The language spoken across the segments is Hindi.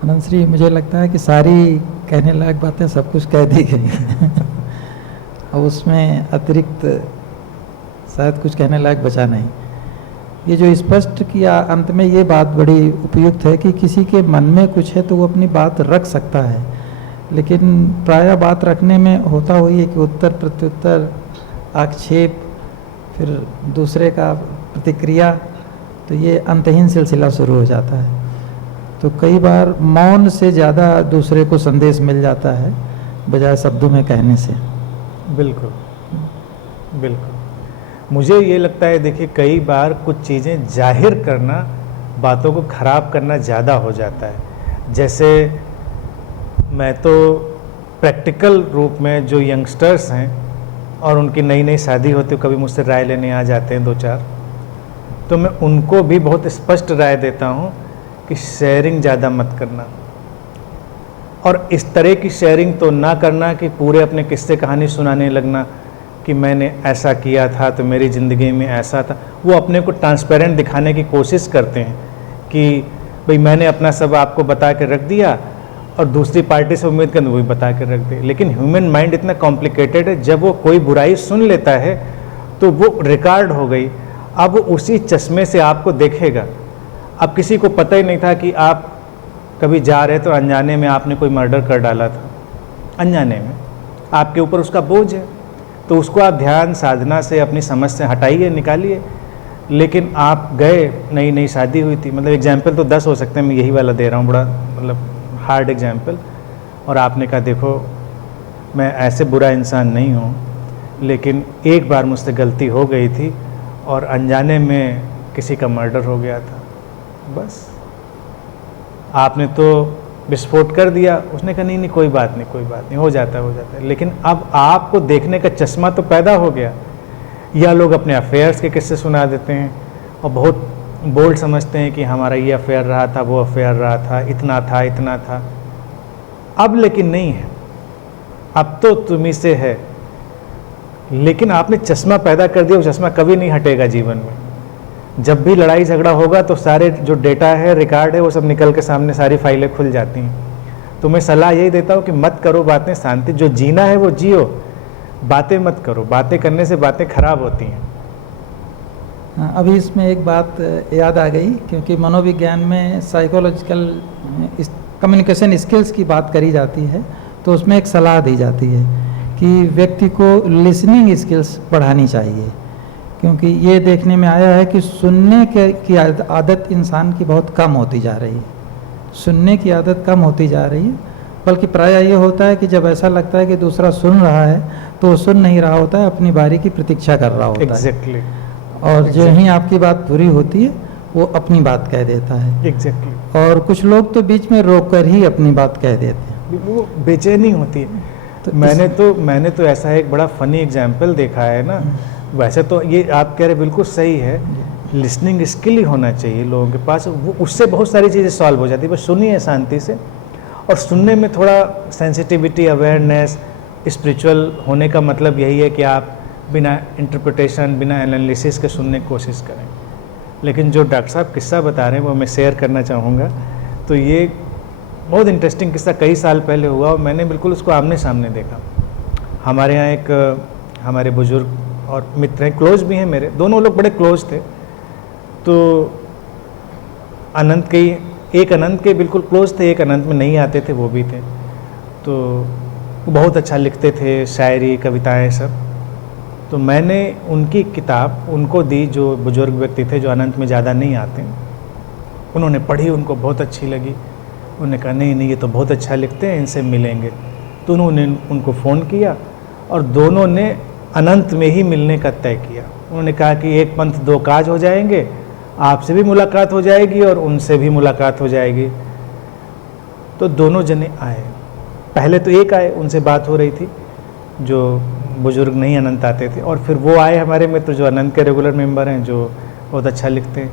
आनंद श्री, मुझे लगता है कि सारी कहने लायक बातें सब कुछ कह दी गई अब उसमें अतिरिक्त शायद कुछ कहने लायक बचा नहीं। ये जो स्पष्ट किया अंत में, ये बात बड़ी उपयुक्त है कि किसी के मन में कुछ है तो वो अपनी बात रख सकता है, लेकिन प्रायः बात रखने में होता हुई है कि उत्तर प्रत्युत्तर, आक्षेप, फिर दूसरे का प्रतिक्रिया, तो ये अंतहीन सिलसिला शुरू हो जाता है। तो कई बार मौन से ज़्यादा दूसरे को संदेश मिल जाता है बजाय शब्दों में कहने से। बिल्कुल बिल्कुल, मुझे ये लगता है, देखिए कई बार कुछ चीज़ें जाहिर करना बातों को ख़राब करना ज़्यादा हो जाता है। जैसे मैं तो प्रैक्टिकल रूप में जो यंगस्टर्स हैं और उनकी नई नई शादी होती है, कभी मुझसे राय लेने आ जाते हैं 2-4, तो मैं उनको भी बहुत स्पष्ट राय देता हूँ कि शेयरिंग ज़्यादा मत करना, और इस तरह की शेयरिंग तो ना करना कि पूरे अपने किस्से कहानी सुनाने लगना कि मैंने ऐसा किया था तो मेरी ज़िंदगी में ऐसा था। वो अपने को ट्रांसपेरेंट दिखाने की कोशिश करते हैं कि भाई मैंने अपना सब आपको बता के रख दिया, और दूसरी पार्टी से उम्मीद करते वो भी बता के रख दे। लेकिन ह्यूमन माइंड इतना कॉम्प्लिकेटेड है, जब वो कोई बुराई सुन लेता है तो वो रिकॉर्ड हो गई, अब वो उसी चश्मे से आपको देखेगा। अब किसी को पता ही नहीं था कि आप कभी जा रहे तो अनजाने में आपने कोई मर्डर कर डाला था, अनजाने में आपके ऊपर उसका बोझ है, तो उसको आप ध्यान साधना से अपनी समझ से हटाइए, निकालिए। लेकिन आप गए, नई नई शादी हुई थी, मतलब एग्जाम्पल तो 10 हो सकते हैं, मैं यही वाला दे रहा हूँ, बड़ा मतलब हार्ड एग्जाम्पल, और आपने कहा देखो मैं ऐसे बुरा इंसान नहीं हूँ, लेकिन एक बार मुझसे गलती हो गई थी और अनजाने में किसी का मर्डर हो गया था, बस आपने तो विस्फोट कर दिया। उसने कहा नहीं नहीं कोई बात नहीं, कोई बात नहीं, हो जाता है। लेकिन अब आपको देखने का चश्मा तो पैदा हो गया। या लोग अपने अफेयर्स के किस्से सुना देते हैं और बहुत बोल्ड समझते हैं कि हमारा ये अफेयर रहा था, वो अफेयर रहा था, इतना था, इतना था। अब लेकिन नहीं है, अब तो तुम्ही से है, लेकिन आपने चश्मा पैदा कर दिया, वो चश्मा कभी नहीं हटेगा जीवन में। जब भी लड़ाई झगड़ा होगा तो सारे जो डेटा है, रिकॉर्ड है, वो सब निकल के सामने सारी फाइलें खुल जाती हैं। तो मैं सलाह यही देता हूँ कि मत करो बातें, शांति, जो जीना है वो जियो, बातें मत करो। बातें करने से बातें खराब होती हैं। अभी इसमें एक बात याद आ गई, क्योंकि मनोविज्ञान में साइकोलॉजिकल कम्युनिकेशन स्किल्स की बात करी जाती है, तो उसमें एक सलाह दी जाती है कि व्यक्ति को लिसनिंग स्किल्स बढ़ानी चाहिए, क्योंकि ये देखने में आया है कि सुनने की आदत इंसान की बहुत कम होती जा रही है। सुनने की आदत कम होती जा रही है, बल्कि प्रायः ये होता है कि जब ऐसा लगता है कि दूसरा सुन रहा है तो वो सुन नहीं रहा होता है, अपनी बारी की प्रतीक्षा कर रहा होता है। और जो ही आपकी बात पूरी होती है वो अपनी बात कह देता है। और कुछ लोग तो बीच में रोककर ही अपनी बात कह देते हैं, वो बेचैनी होती है। तो मैंने तो ऐसा एक बड़ा फनी एग्जाम्पल देखा है ना। वैसे तो ये आप कह रहे बिल्कुल सही है, लिसनिंग स्किल ही होना चाहिए लोगों के पास, वो उससे बहुत सारी चीज़ें सॉल्व हो जाती है। बस सुनिए शांति से, और सुनने में थोड़ा सेंसिटिविटी, अवेयरनेस, स्पिरिचुअल होने का मतलब यही है कि आप बिना इंटरप्रिटेशन, बिना एनालिसिस के सुनने की कोशिश करें। लेकिन जो डॉक्टर साहब किस्सा बता रहे हैं वो मैं शेयर करना चाहूँगा। तो ये बहुत इंटरेस्टिंग किस्सा कई साल पहले हुआ और मैंने बिल्कुल उसको आमने सामने देखा। हमारे यहाँ एक हमारे बुजुर्ग और मित्र हैं, क्लोज भी हैं मेरे, दोनों लोग बड़े क्लोज थे। तो अनंत के, एक अनंत के बिल्कुल क्लोज थे, एक अनंत में नहीं आते थे, वो भी थे। तो वो बहुत अच्छा लिखते थे, शायरी, कविताएं सब। तो मैंने उनकी किताब उनको दी, जो बुजुर्ग व्यक्ति थे, जो अनंत में ज़्यादा नहीं आते। उन्होंने पढ़ी, उनको बहुत अच्छी लगी। उन्होंने कहा नहीं नहीं ये तो बहुत अच्छा लिखते हैं, इनसे मिलेंगे। तो उन्होंने उनको फ़ोन किया और दोनों ने अनंत में ही मिलने का तय किया। उन्होंने कहा कि एक पंथ दो काज हो जाएंगे, आपसे भी मुलाकात हो जाएगी और उनसे भी मुलाकात हो जाएगी। तो दोनों जने आए। पहले तो एक आए, उनसे बात हो रही थी, जो बुजुर्ग नहीं अनंत आते थे, और फिर वो आए हमारे मित्र जो अनंत के रेगुलर मेंबर हैं, जो बहुत अच्छा लिखते हैं।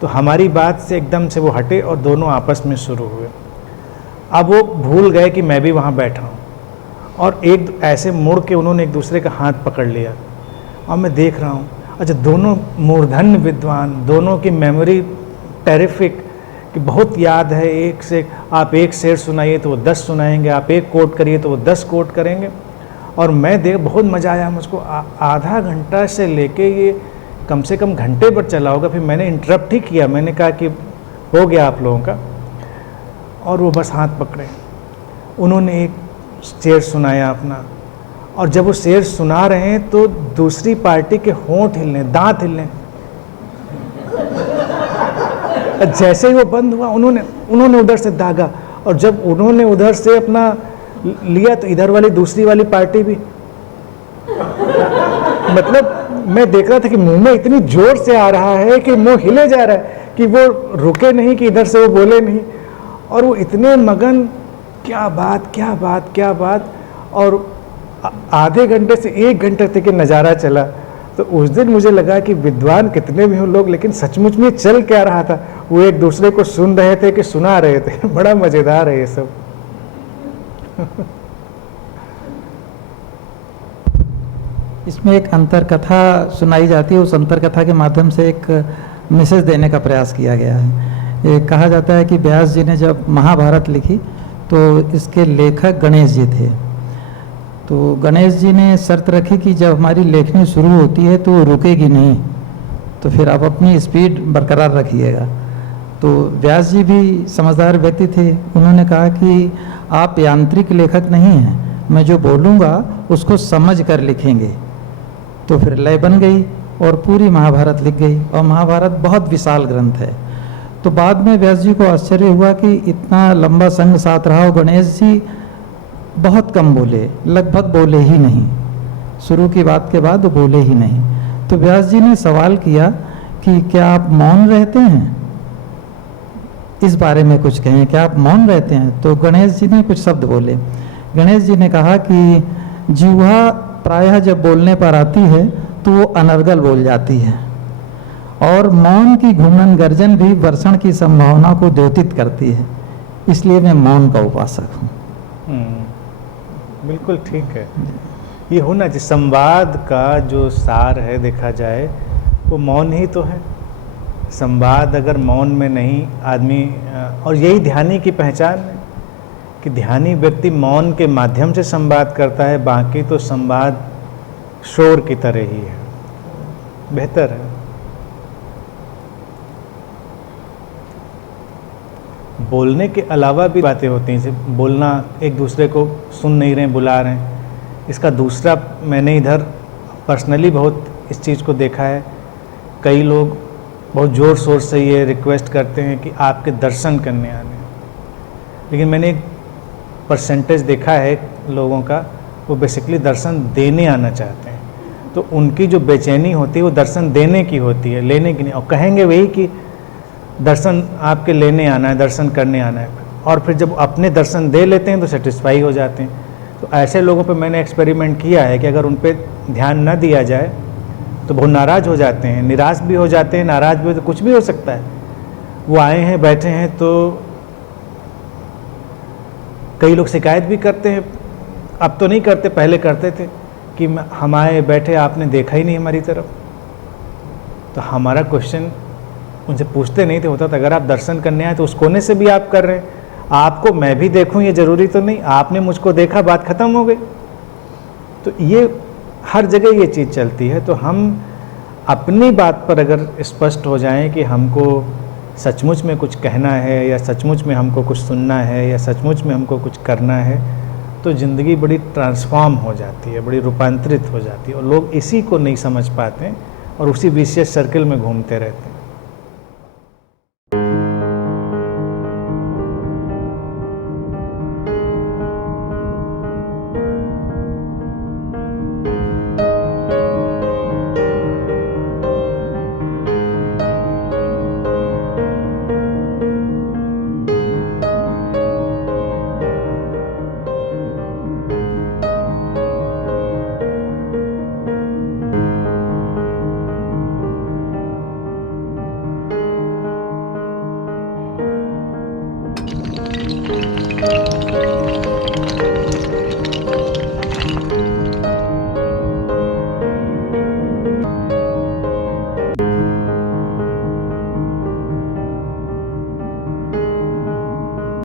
तो हमारी बात से एकदम से वो हटे और दोनों आपस में शुरू हुए। अब वो भूल गए कि मैं भी वहाँ बैठा हूँ, और एक ऐसे मुड़ के उन्होंने एक दूसरे का हाथ पकड़ लिया और मैं देख रहा हूँ, अच्छा दोनों मूर्धन्य विद्वान, दोनों की मेमोरी टेरिफिक कि बहुत याद है एक से, आप एक शेर सुनाइए तो वो 10 सुनाएंगे, आप एक कोट करिए तो वो 10 कोट करेंगे। और मैं देख बहुत मज़ा आया मुझको। आधा घंटा से लेके ये कम से कम घंटे पर चला होगा। फिर मैंने इंटरप्ट ही किया, मैंने कहा कि हो गया आप लोगों का, और वो बस हाथ पकड़े। उन्होंने एक शेर सुनाया अपना, और जब वो शेर सुना रहे हैं तो दूसरी पार्टी के होंठ हिलने, दांत हिलने। जैसे ही वो बंद हुआ उन्होंने उधर से दागा, और जब उन्होंने उधर से अपना लिया तो इधर वाली दूसरी वाली पार्टी भी, मतलब मैं देख रहा था कि मुंह में इतनी जोर से आ रहा है कि मुंह हिले जा रहा है कि वो रुके नहीं, कि इधर से वो बोले नहीं, और वो इतने मगन, क्या बात क्या बात क्या बात। और आधे घंटे से 1 घंटे तक ये नज़ारा चला। तो उस दिन मुझे लगा कि विद्वान कितने भी हों लोग, लेकिन सचमुच में चल क्या रहा था, वो एक दूसरे को सुन रहे थे कि सुना रहे थे। बड़ा मज़ेदार है ये सब। इसमें एक अंतर कथा सुनाई जाती है, उस अंतर कथा के माध्यम से एक मैसेज देने का प्रयास किया गया है। ये कहा जाता है कि व्यास जी ने जब महाभारत लिखी तो इसके लेखक गणेश जी थे। तो गणेश जी ने शर्त रखी कि जब हमारी लेखनी शुरू होती है तो रुकेगी नहीं, तो फिर आप अपनी स्पीड बरकरार रखिएगा। तो व्यास जी भी समझदार व्यक्ति थे, उन्होंने कहा कि आप यांत्रिक लेखक नहीं हैं, मैं जो बोलूँगा उसको समझ कर लिखेंगे। तो फिर लय बन गई और पूरी महाभारत लिख गई, और महाभारत बहुत विशाल ग्रंथ है। तो बाद में व्यास जी को आश्चर्य हुआ कि इतना लंबा संग साथ रहा और गणेश जी बहुत कम बोले, लगभग बोले ही नहीं, शुरू की बात के बाद वो बोले ही नहीं। तो व्यास जी ने सवाल किया कि क्या आप मौन रहते हैं, इस बारे में कुछ कहें, क्या आप मौन रहते हैं। तो गणेश जी ने कुछ शब्द बोले। गणेश जी ने कहा कि जिह्वा प्रायः जब बोलने पर आती है तो वो अनर्गल बोल जाती है, और मौन की घूमन गर्जन भी वर्षण की संभावना को द्योतित करती है, इसलिए मैं मौन का उपासक हूँ। बिल्कुल ठीक है। ये होना चाहिए, संवाद का जो सार है देखा जाए वो मौन ही तो है। संवाद अगर मौन में नहीं आदमी, और यही ध्यानी की पहचान है कि ध्यानी व्यक्ति मौन के माध्यम से संवाद करता है, बाकी तो संवाद शोर की तरह ही है, बेहतर है। बोलने के अलावा भी बातें होती हैं, जैसे बोलना, एक दूसरे को सुन नहीं रहे, बुला रहे हैं। इसका दूसरा, मैंने इधर पर्सनली बहुत इस चीज़ को देखा है, कई लोग बहुत ज़ोर शोर से ये रिक्वेस्ट करते हैं कि आपके दर्शन करने आने, लेकिन मैंने एक परसेंटेज देखा है लोगों का, वो बेसिकली दर्शन देने आना चाहते हैं। तो उनकी जो बेचैनी होती है वो दर्शन देने की होती है, लेने की नहीं। और कहेंगे वही कि दर्शन आपके लेने आना है, दर्शन करने आना है, और फिर जब अपने दर्शन दे लेते हैं तो सेटिस्फाई हो जाते हैं। तो ऐसे लोगों पे मैंने एक्सपेरिमेंट किया है कि अगर उन पे ध्यान न दिया जाए तो बहुत नाराज़ हो जाते हैं, निराश भी हो जाते हैं, नाराज़ भी हो, तो कुछ भी हो सकता है। वो आए हैं, बैठे हैं, तो कई लोग शिकायत भी करते हैं, अब तो नहीं करते, पहले करते थे कि हम आए बैठे, आपने देखा ही नहीं हमारी तरफ। तो हमारा क्वेश्चन उनसे पूछते नहीं थे, होता था अगर आप दर्शन करने आए तो उस कोने से भी आप कर रहे हैं, आपको मैं भी देखूं ये ज़रूरी तो नहीं, आपने मुझको देखा, बात ख़त्म हो गई। तो ये हर जगह ये चीज़ चलती है। तो हम अपनी बात पर अगर स्पष्ट हो जाएं कि हमको सचमुच में कुछ कहना है, या सचमुच में हमको कुछ सुनना है, या सचमुच में हमको कुछ करना है, तो ज़िंदगी बड़ी ट्रांसफॉर्म हो जाती है, बड़ी रूपांतरित हो जाती है। और लोग इसी को नहीं समझ पाते और उसी विशेष सर्किल में घूमते रहते हैं।